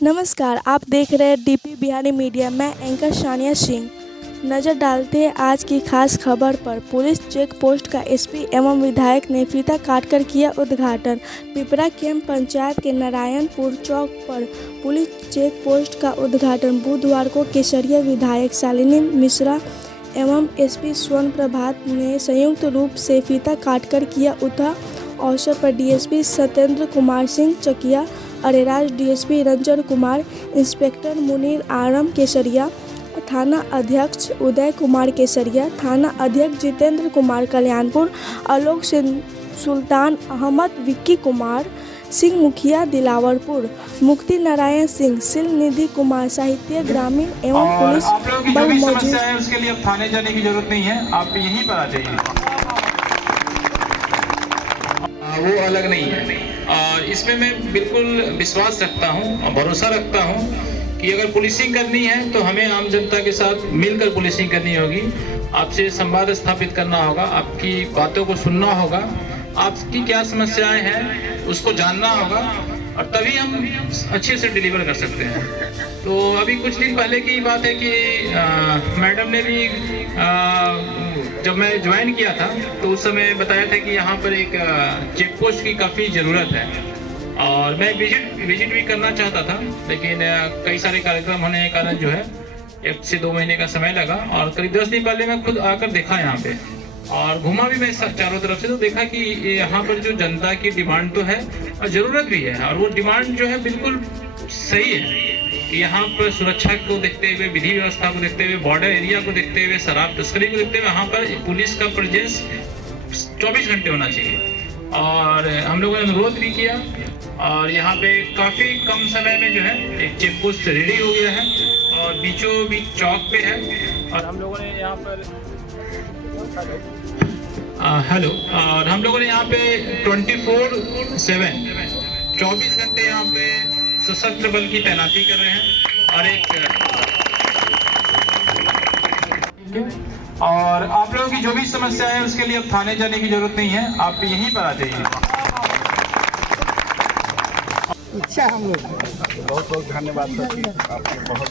नमस्कार, आप देख रहे हैं डीपी बिहारी मीडिया। मैं एंकर सानिया सिंह। नज़र डालते हैं आज की खास खबर पर। पुलिस चेक पोस्ट का एसपी एवं विधायक ने फीता काटकर किया उद्घाटन। पिपरा कैंप पंचायत के नारायणपुर चौक पर पुलिस चेक पोस्ट का उद्घाटन बुधवार को केसरिया विधायक शालिनी मिश्रा एवं एसपी स्वर्ण प्रभात ने संयुक्त रूप से फीता काटकर किया। उथा अवसर पर DSP Satyendra Kumar Singh Chakia, Areraj DSP Ranjan Kumar, inspector Munir Alam Kesaria, थाना अध्यक्ष उदय कुमार केसरिया, थाना अध्यक्ष जितेंद्र कुमार कल्याणपुर, आलोक सुल्तान अहमद, विक्की कुमार सिंह मुखिया दिलावरपुर, मुक्ति नारायण सिंह, सिल निधि कुमार साहित्य ग्रामीण एवं पुलिस बल मौजूद है। उसके लिए अब थाने जाने की जरूरत नहीं है, आप यहीं पर आ जाइए। वो अलग नहीं है। इसमें मैं बिल्कुल विश्वास रखता हूँ और भरोसा रखता हूँ कि अगर पुलिसिंग करनी है तो हमें आम जनता के साथ मिलकर पुलिसिंग करनी होगी। आपसे संवाद स्थापित करना होगा, आपकी बातों को सुनना होगा, आपकी क्या समस्याएं हैं उसको जानना होगा और तभी हम अच्छे से डिलीवर कर सकते हैं। तो अभी कुछ दिन पहले की बात है कि मैडम ने भी जब मैं ज्वाइन किया था तो उस समय बताया था कि यहाँ पर एक चेक पोस्ट की काफ़ी ज़रूरत है और मैं विजिट भी करना चाहता था, लेकिन कई सारे कार्यक्रम होने के कारण जो है 1 से 2 महीने का समय लगा और करीब 10 दिन पहले मैं खुद आकर देखा यहाँ पे और घूमा भी मैं चारों तरफ से, तो देखा कि यहाँ पर जो जनता की डिमांड तो है और ज़रूरत भी है और वो डिमांड जो है बिल्कुल सही है कि यहाँ पर सुरक्षा को देखते हुए, विधि व्यवस्था को देखते हुए, बॉर्डर एरिया को देखते हुए, शराब तस्करी को देखते हुए यहाँ पर पुलिस का प्रेजेंस 24 घंटे होना चाहिए। और हम लोगों ने अनुरोध भी किया और यहाँ पे काफ़ी कम समय में जो है एक चेक पोस्ट रेडी हो गया है और बीचों बीच चौक पे है और हम लोगों ने यहाँ पर और हम लोगों ने यहाँ पे 24/7 24 घंटे यहाँ पे सशस्त्र बल की तैनाती कर रहे हैं और आप लोगों की जो भी समस्या है उसके लिए अब थाने जाने की जरूरत नहीं है, आप यहीं पर आ जाइए। इच्छा हम लोग बहुत बहुत धन्यवाद सर, आपके बहुत